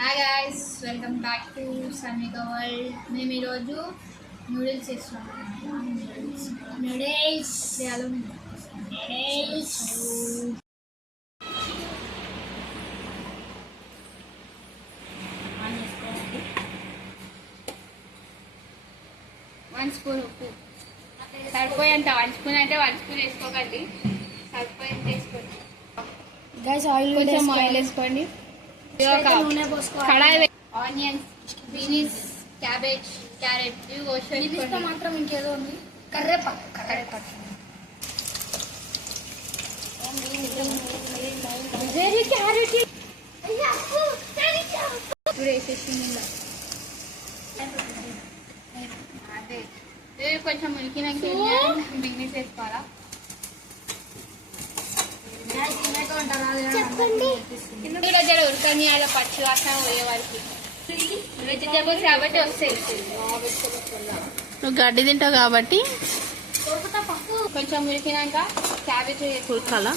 Hi guys, welcome back to Sanvika world. మేము ఈరోజు noodles చేస్తున్నాం. నూడిల్స్ వన్ స్పూన్ ఉప్పు సరిపోయేంత. 1 స్పూన్ అంటే 1 స్పూన్ వేసుకోకండి, సరిపోయేంత వేసుకోండి. గైస్ ఆయిల్ కొంచెం ఆయిల్ వేసుకోండి. కడాయి, ఆనియన్స్, బీన్స్, క్యాబేజ్, క్యారెట్ ఇవి కోసి మాత్రం ఇంకేదో ఉంది. కర్రేపాకు క్యారెట్ ఇప్పుడు వేసేసి అదే ఇవి కొంచెం ఉడికినాక బిగ్నెస్ వేసుకోవాలా. ఉడకని అలా పచ్చి వాసన పోయే వారికి వెజిటేబుల్స్ కాబట్టి వస్తాయి. నువ్వు గడ్డి తింటావు కాబట్టి కొంచెం ఉడికినాక క్యాబేజ్ ఉడకాలా.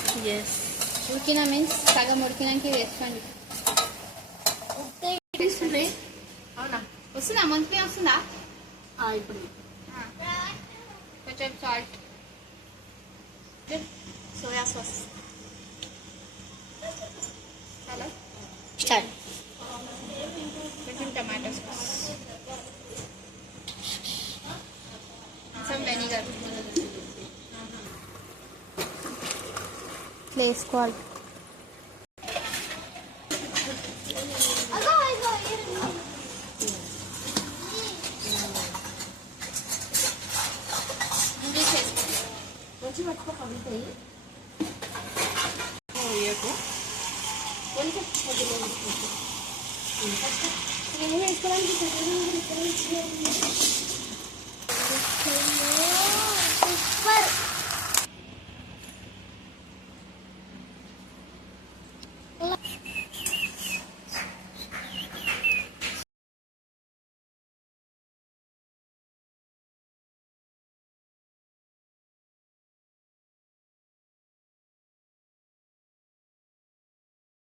ఉడికిన మీన్స్ సగం ఉడికినాక వేసుకోండి. అవునా, వస్తుందా? మంచి వస్తుందా? ఇప్పుడు కొంచెం సాల్ట్, సోయా సాస్, స్టార్ట్. కొంచెం టమాటో సాస్, కొంచెం వెనిగర్ వేసుకోవాలి.